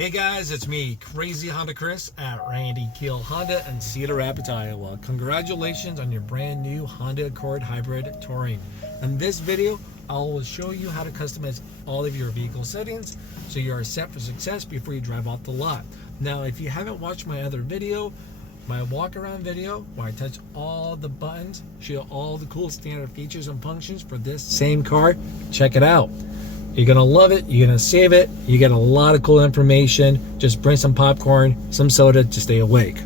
Hey guys, it's me, Crazy Honda Chris at Randy Kuehl Honda in Cedar Rapids, Iowa. Congratulations on your brand new Honda Accord Hybrid Touring. In this video, I will show you how to customize all of your vehicle settings so you are set for success before you drive off the lot. Now, if you haven't watched my other video, my walk around video where I touch all the buttons, show all the cool standard features and functions for this same car, check it out. You're gonna love it, you're gonna save it, you get a lot of cool information. Just bring some popcorn, some soda to stay awake.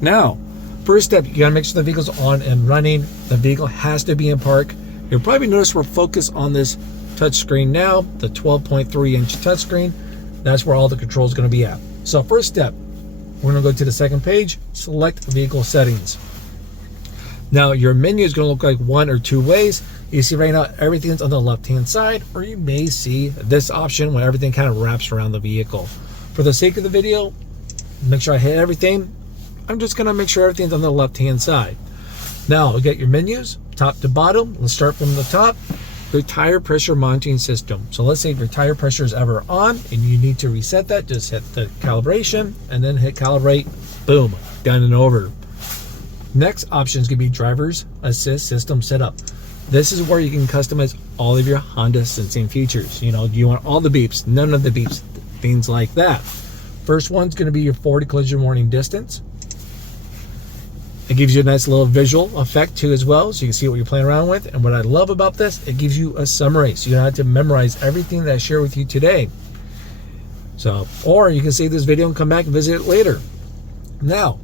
Now, first step, you gotta make sure the vehicle's on and running. The vehicle has to be in park. You'll probably notice we're focused on this touch screen now, the 12.3-inch touchscreen. That's where all the controls are gonna be at. So first step, we're gonna go to the second page, select vehicle settings. Now your menu is gonna look like one or two ways. You see right now everything's on the left hand side, or you may see this option where everything kind of wraps around the vehicle. For the sake of the video, make sure I hit everything. I'm just gonna make sure everything's on the left hand side. Now we'll get your menus top to bottom. Let's start from the top. Your tire pressure monitoring system. So let's say if your tire pressure is ever on and you need to reset that, just hit the calibration and then hit calibrate. Boom, done and over. Next option is gonna be driver's assist system setup. This is where you can customize all of your Honda sensing features. You know, do you want all the beeps, none of the beeps, things like that. First one's gonna be your forward collision warning distance. It gives you a nice little visual effect too as well, so you can see what you're playing around with. And what I love about this, it gives you a summary, so you don't have to memorize everything that I share with you today. So, or you can save this video and come back and visit it later. Now,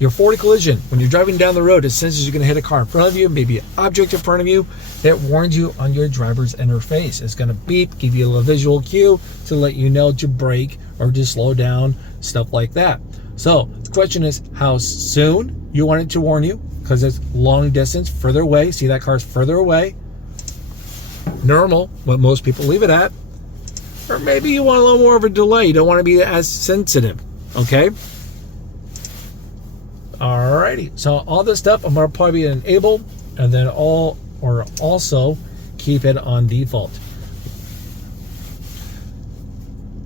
your forward collision, when you're driving down the road, it senses you're going to hit a car in front of you, maybe an object in front of you. It warns you on your driver's interface. It's going to beep, give you a little visual cue to let you know to brake or to slow down, stuff like that. So the question is how soon you want it to warn you, because it's long distance, further away. See, that car's further away. Normal, what most people leave it at. Or maybe you want a little more of a delay. You don't want to be as sensitive, okay? Alrighty, so all this stuff I'm gonna probably enable, and then also keep it on default.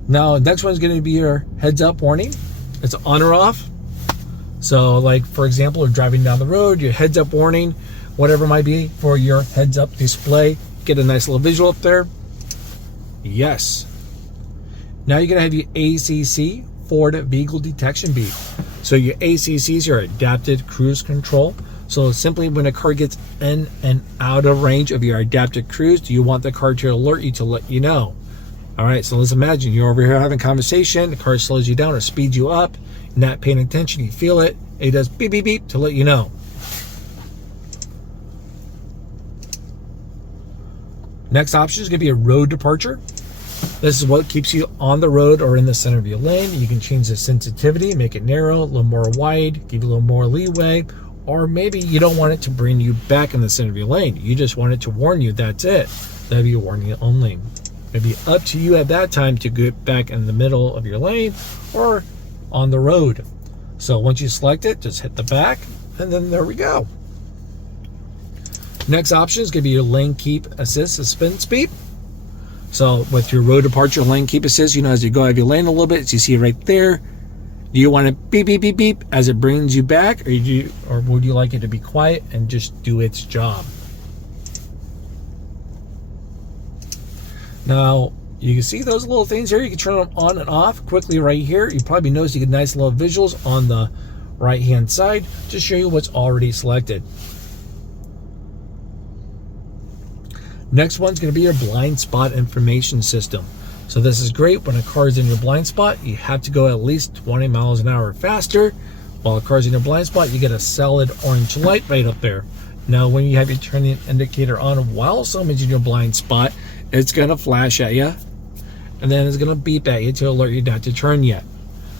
Now, next one is going to be your heads up warning. It's on or off. So, like for example, you're driving down the road, your heads up warning, whatever it might be for your heads up display. Get a nice little visual up there. Yes. Now you're gonna have your ACC, forward vehicle detection beep. So your ACCs are adapted cruise control. So simply when a car gets in and out of range of your adapted cruise, you want the car to alert you to let you know. All right, so let's imagine you're over here having a conversation, the car slows you down or speeds you up, not paying attention, you feel it, it does beep, beep, beep to let you know. Next option is gonna be a road departure. This is what keeps you on the road or in the center of your lane. You can change the sensitivity, make it narrow, a little more wide, give you a little more leeway, or maybe you don't want it to bring you back in the center of your lane. You just want it to warn you, that's it. That'd be a warning only. It'd be up to you at that time to get back in the middle of your lane or on the road. So once you select it, just hit the back, and then there we go. Next option is gonna be your lane keep assist suspense beep. So with your road departure lane keep assist, you know, as you go out of your lane a little bit, as you see right there, do you want it beep, beep, beep, beep as it brings you back, or would you like it to be quiet and just do its job? Now, you can see those little things here. You can turn them on and off quickly right here. You probably notice you get nice little visuals on the right-hand side to show you what's already selected. Next one's going to be your blind spot information system. So this is great when a car is in your blind spot. You have to go at least 20 miles an hour faster. While a car's in your blind spot, you get a solid orange light right up there. Now, when you have your turning indicator on while someone's in your blind spot, it's going to flash at you, and then it's going to beep at you to alert you not to turn yet.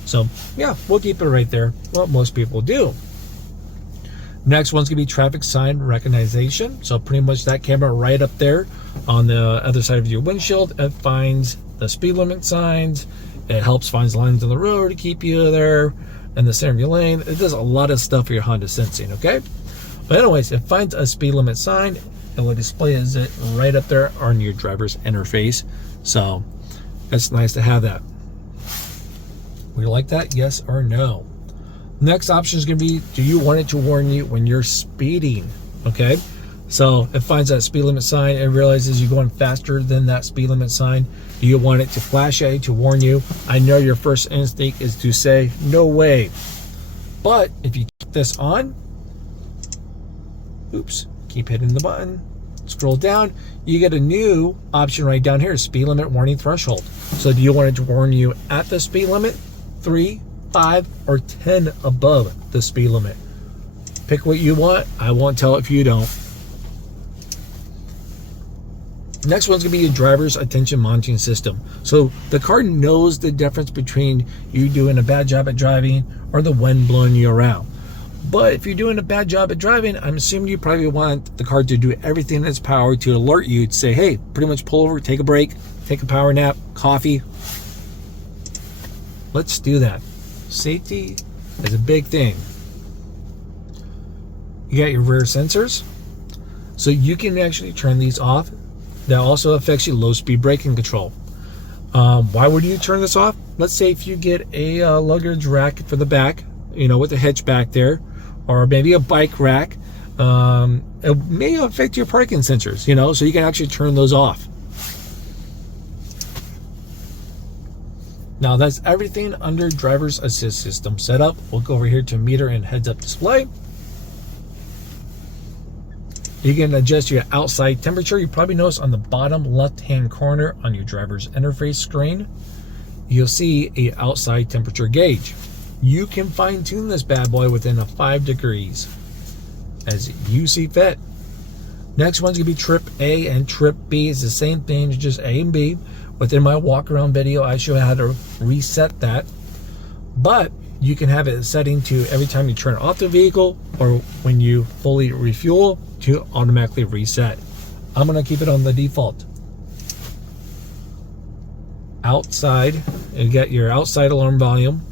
So yeah, we'll keep it right there, what most people do. Next one's gonna be traffic sign recognition. So pretty much that camera right up there on the other side of your windshield, it finds the speed limit signs. It helps find lines on the road to keep you there in the center of your lane. It does a lot of stuff for your Honda sensing, okay? But anyways, it finds a speed limit sign. It will display it right up there on your driver's interface. So it's nice to have that. Would you like that? Yes or no? Next option is going to be, do you want it to warn you when you're speeding? Okay, so it finds that speed limit sign and realizes you're going faster than that speed limit sign. Do you want it to flash at you to warn you? I know your first instinct is to say, no way. But if you keep this on, oops, keep hitting the button, scroll down, you get a new option right down here, speed limit warning threshold. So do you want it to warn you at the speed limit, 3, 5, or 10 above the speed limit? Pick what you want. I won't tell if you don't. Next one's gonna be your driver's attention monitoring system. So the car knows the difference between you doing a bad job at driving or the wind blowing you around. But if you're doing a bad job at driving, I'm assuming you probably want the car to do everything in its power to alert you to say, hey, pretty much pull over, take a break, take a power nap, coffee. Let's do that. Safety is a big thing. You got your rear sensors, so you can actually turn these off. That also affects your low speed braking control. Why would you turn this off? Let's say if you get a luggage rack for the back, with a hitch back there, or maybe a bike rack, it may affect your parking sensors, so you can actually turn those off. Now that's everything under driver's assist system setup. We'll go over here to meter and heads up display. You can adjust your outside temperature. You probably notice on the bottom left-hand corner on your driver's interface screen, you'll see a outside temperature gauge. You can fine-tune this bad boy within 5 degrees as you see fit. Next one's gonna be trip A and trip B. It's the same thing, it's just A and B. Within my walk-around video, I show you how to reset that. But you can have it setting to every time you turn off the vehicle or when you fully refuel to automatically reset. I'm gonna keep it on the default. Outside, you get your outside alarm volume.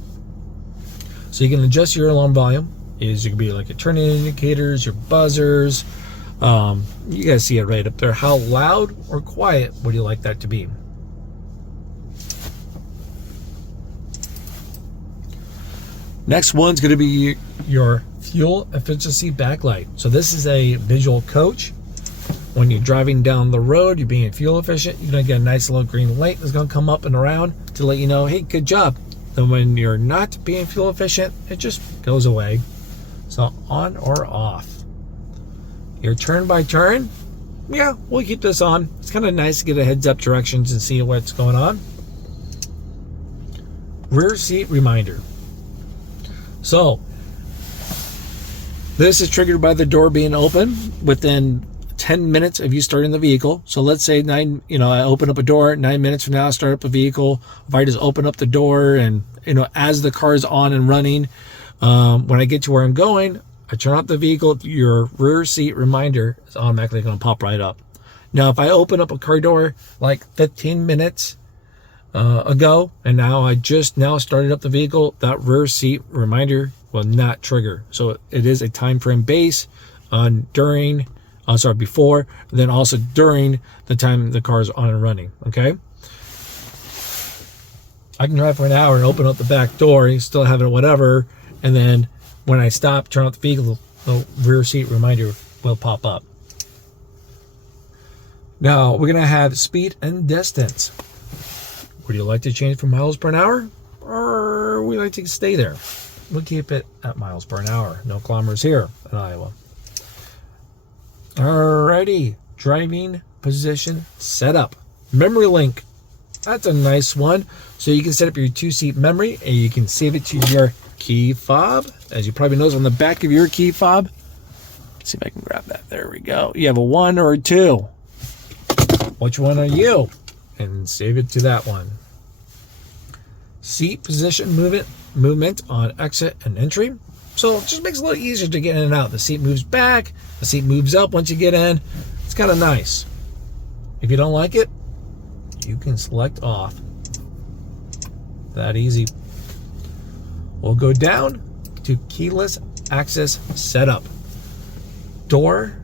So you can adjust your alarm volume. You can be like your turning indicators, your buzzers. You guys see it right up there. How loud or quiet would you like that to be? Next one's going to be your fuel efficiency backlight. So this is a visual coach. When you're driving down the road, you're being fuel efficient, you're going to get a nice little green light that's going to come up and around to let you know, hey, good job. Then when you're not being fuel efficient, it just goes away. So on or off. Your turn by turn, yeah, we'll keep this on. It's kind of nice to get a heads up directions and see what's going on. Rear seat reminder. So this is triggered by the door being open within 10 minutes of you starting the vehicle. So let's say I open up a door, 9 minutes from now I start up a vehicle. If I just open up the door and as the car is on and running, when I get to where I'm going, I turn off the vehicle, your rear seat reminder is automatically going to pop right up. Now if I open up a car door like 15 minutes ago and now I just started up the vehicle, that rear seat reminder will not trigger. So it is a time frame base before, then also during the time the car is on and running. Okay, I can drive for an hour and open up the back door and still have it whatever, and then when I stop, turn off the vehicle, the rear seat reminder will pop up. Now we're gonna have speed and distance. Would you like to change from miles per hour, or would you like to stay there? We'll keep it at miles per hour. No kilometers here in Iowa. Alrighty, driving position setup. Memory link. That's a nice one. So you can set up your 2-seat memory and you can save it to your key fob. As you probably notice on the back of your key fob. Let's see if I can grab that. There we go. You have a 1 or a 2. Which one are you? And save it to that one. Seat position movement on exit and entry. So it just makes it a little easier to get in and out. The seat moves back, the seat moves up once you get in. It's kind of nice. If you don't like it, you can select off. That easy. We'll go down to keyless access setup. Door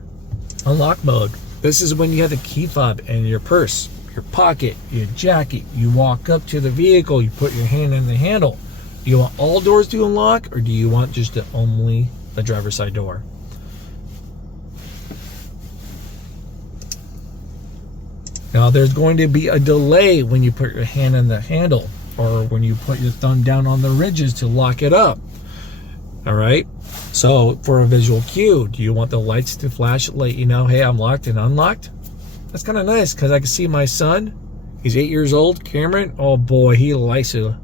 unlock mode. This is when you have the key fob in your purse, your pocket, your jacket. You walk up to the vehicle, you put your hand in the handle. Do you want all doors to unlock, or do you want just only the driver's side door? Now, there's going to be a delay when you put your hand on the handle or when you put your thumb down on the ridges to lock it up. All right. So for a visual cue, do you want the lights to flash, let you know, hey, I'm locked and unlocked? That's kind of nice because I can see my son. He's 8 years old, Cameron. Oh boy, he likes to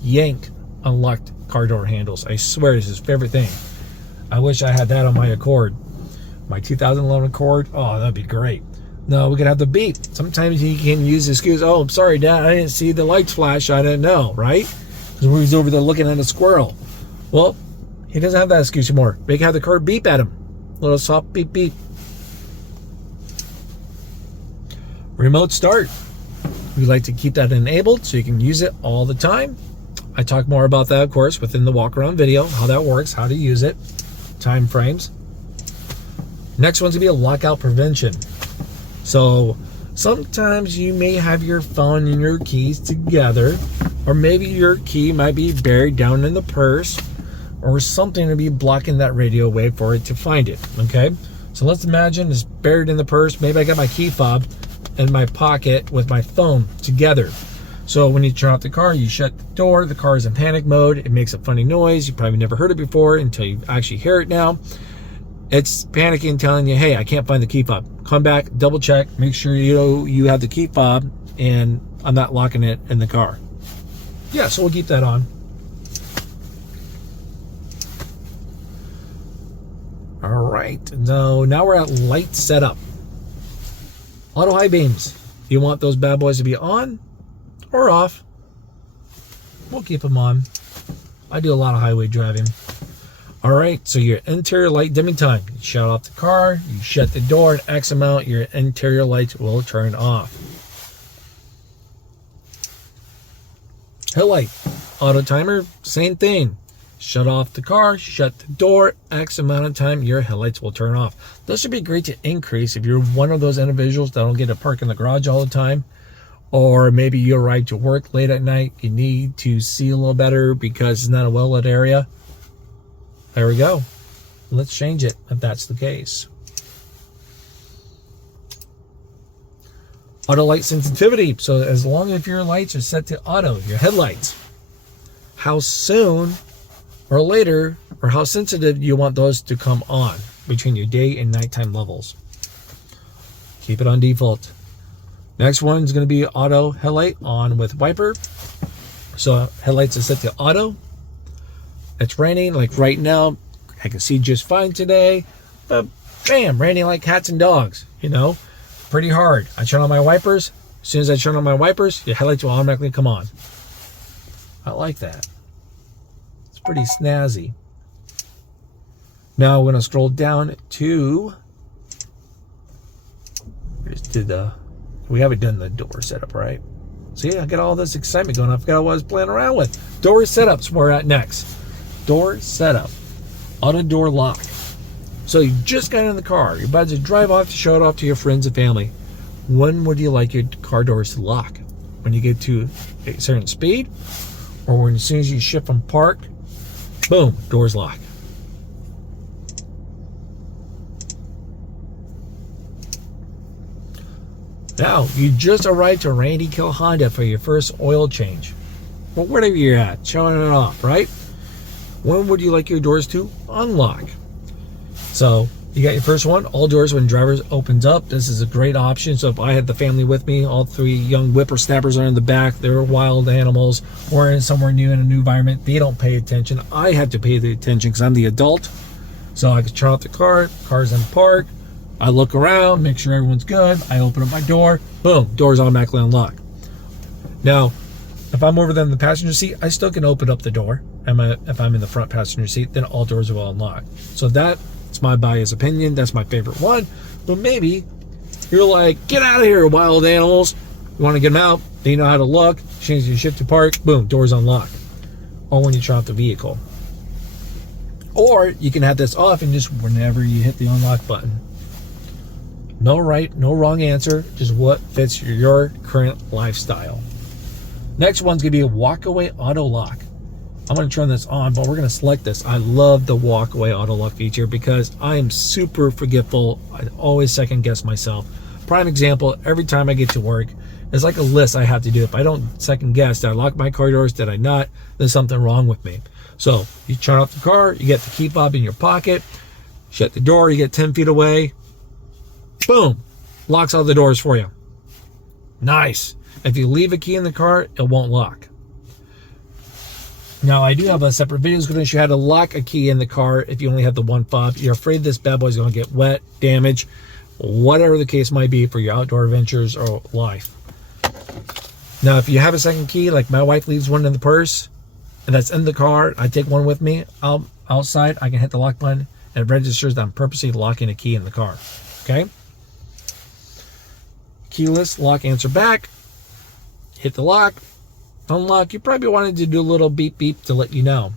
yank unlocked car door handles. I swear it's his favorite thing. I wish I had that on my Accord. My 2011 Accord. Oh, that'd be great. No, we could have the beep. Sometimes you can use the excuse, oh, I'm sorry, Dad, I didn't see the lights flash. I didn't know, right? Because we was over there looking at a squirrel. Well, he doesn't have that excuse anymore. We can have the car beep at him. Little soft beep, beep. Remote start. We like to keep that enabled so you can use it all the time. I talk more about that, of course, within the walk-around video, how that works, how to use it, time frames. Next one's going to be a lockout prevention. So sometimes you may have your phone and your keys together, or maybe your key might be buried down in the purse or something to be blocking that radio wave for it to find it. Okay, so let's imagine it's buried in the purse. Maybe I got my key fob in my pocket with my phone together. So when you turn off the car, you shut the door, the car is in panic mode. It makes a funny noise. You probably never heard it before until you actually hear it now. It's panicking, telling you, hey, I can't find the key fob. Come back, double check, make sure you have the key fob and I'm not locking it in the car. Yeah, so we'll keep that on. All right, now we're at light setup. Auto high beams. Do you want those bad boys to be on or off? We'll keep them on. I do a lot of highway driving. All right, so your interior light dimming time. You shut off the car, you shut the door, and X amount, your interior lights will turn off. Headlight, auto timer, same thing. Shut off the car, shut the door, X amount of time, your headlights will turn off. This should be great to increase if you're one of those individuals that don't get to park in the garage all the time, or maybe you arrive to work late at night, you need to see a little better because it's not a well-lit area. There we go. Let's change it if that's the case. Auto light sensitivity. So as long as your lights are set to auto, your headlights, how soon or later or how sensitive you want those to come on between your day and nighttime levels. Keep it on default. Next one is going to be auto headlight on with wiper. So headlights are set to auto. It's raining like right now. I can see just fine today, but bam, raining like cats and dogs, you know, pretty hard. I turn on my wipers. As soon as I turn on my wipers, your headlights will automatically come on. I like that. It's pretty snazzy. Now we're going to scroll down to, we haven't done the door setup, right? See, I got all this excitement going on. I forgot what I was playing around with. Door setups we're at next. Door setup, auto door lock. So you just got in the car, you're about to drive off to show it off to your friends and family. When would you like your car doors to lock? When you get to a certain speed, or when as soon as you shift from park, boom, doors lock. Now you just arrived to Randy Kuehl Honda for your first oil change. Well, wherever you're at, showing it off, right? When would you like your doors to unlock? So you got your first one, all doors when driver opens up. This is a great option. So if I had the family with me, all three young whippersnappers are in the back, they're wild animals, we're in somewhere new in a new environment, they don't pay attention. I have to pay the attention because I'm the adult. So I can turn off the car, car's in park, I look around, make sure everyone's good, I open up my door, boom, door's automatically unlocked. Now, if I'm over there in the passenger seat, I still can open up the door. If I'm in the front passenger seat, then all doors will unlock. So that's my biased opinion. That's my favorite one. But maybe you're like, get out of here, wild animals. You want to get them out, then you know how to look, change your shift to park, boom, doors unlock. Or when you turn off the vehicle. Or you can have this off and just whenever you hit the unlock button. No right, no wrong answer, just what fits your current lifestyle. Next one's gonna be a walk-away auto lock. I'm going to turn this on, but we're going to select this. I love the walkaway auto lock feature because I am super forgetful. I always second guess myself. Prime example, every time I get to work, it's like a list I have to do. If I don't second guess, did I lock my car doors? Did I not? There's something wrong with me. So you turn off the car, you get the key fob in your pocket, shut the door, you get 10 feet away, boom, locks all the doors for you. Nice. If you leave a key in the car, it won't lock. Now, I do have a separate video that's going to show you how to lock a key in the car if you only have the one fob. You're afraid this bad boy is going to get wet, damage, whatever the case might be for your outdoor adventures or life. Now, if you have a second key, like my wife leaves one in the purse, and that's in the car, I take one with me outside, I can hit the lock button, and it registers that I'm purposely locking a key in the car. Okay? Keyless, lock, answer back, hit the lock, unlock. You probably wanted to do a little beep beep to let you know.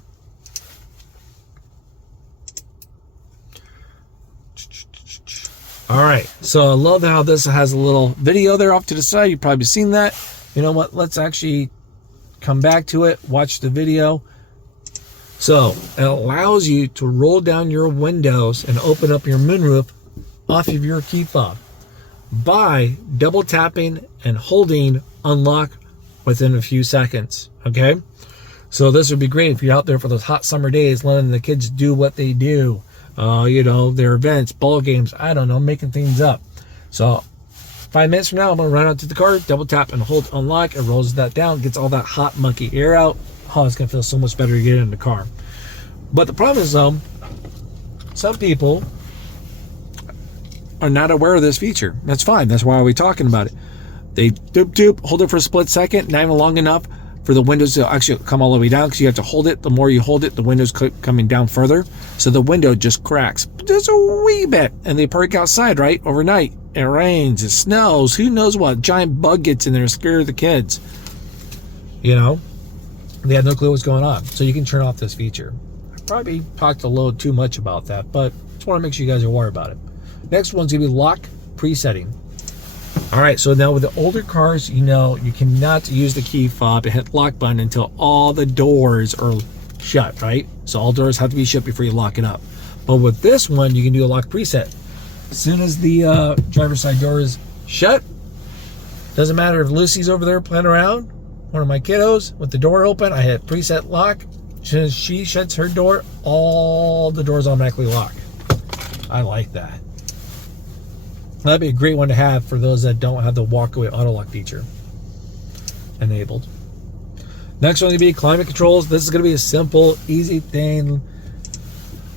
All right, so I love how this has a little video there off to the side. You've probably seen that. You know what? Let's actually come back to it, watch the video. So it allows you to roll down your windows and open up your moonroof off of your key fob by double tapping and holding unlock within a few seconds. Okay, so this would be great if you're out there for those hot summer days, letting the kids do what they do, you know, their events, ball games, I don't know, making things up. So 5 minutes from now, I'm gonna run out to the car, double tap and hold unlock. It rolls that down, gets all that hot mucky air out. Oh, it's gonna feel so much better to get in the car. But the problem is, some people are not aware of this feature. That's fine. That's why we're talking about it. They doop, hold it for a split second, not even long enough for the windows to actually come all the way down, because you have to hold it. The more you hold it, the window's coming down further. So the window just cracks just a wee bit. And they park outside, right? Overnight. It rains, it snows, who knows what. Giant bug gets in there and scares the kids. You know? They have no clue what's going on. So you can turn off this feature. I probably talked a little too much about that, but just want to make sure you guys are aware about it. Next one's going to be lock presetting. All right, so now with the older cars, you know, you cannot use the key fob and hit lock button until all the doors are shut, right? So all doors have to be shut before you lock it up. But with this one, you can do a lock preset. As soon as the driver's side door is shut, doesn't matter if Lucy's over there playing around, one of my kiddos, with the door open, I hit preset lock. As soon as she shuts her door, all the doors automatically lock. I like that. That'd be a great one to have for those that don't have the walkaway auto lock feature enabled. Next one going to be climate controls. This is going to be a simple, easy thing.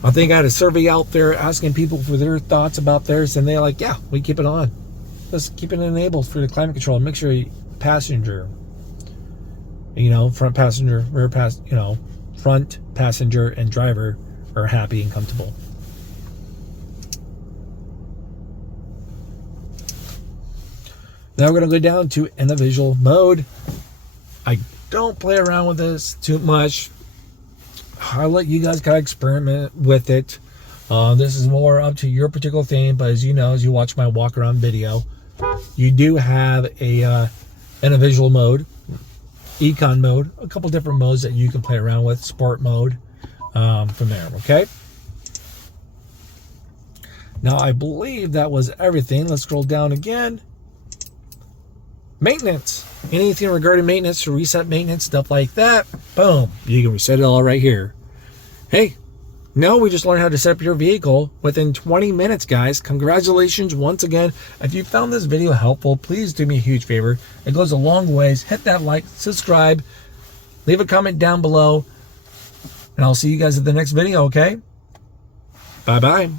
I think I had a survey out there asking people for their thoughts about theirs, and they're like, yeah, we keep it on. Let's keep it enabled for the climate control. Make sure passenger, you know, front passenger, rear passenger, you know, front passenger and driver are happy and comfortable. Now we're going to go down to individual mode. I don't play around with this too much. I'll let you guys kind of experiment with it. This is more up to your particular thing, but as you know, as you watch my walk around video, you do have a individual mode, econ mode, a couple different modes that you can play around with, sport mode, from there, okay? Now I believe that was everything. Let's scroll down again. Maintenance. Anything regarding maintenance, reset maintenance, stuff like that, boom, you can reset it all right here. Hey, now we just learned how to set up your vehicle within 20 minutes, guys. Congratulations once again. If you found this video helpful, please do me a huge favor. It goes a long ways. Hit that like, subscribe, leave a comment down below, and I'll see you guys at the next video, okay? Bye-bye.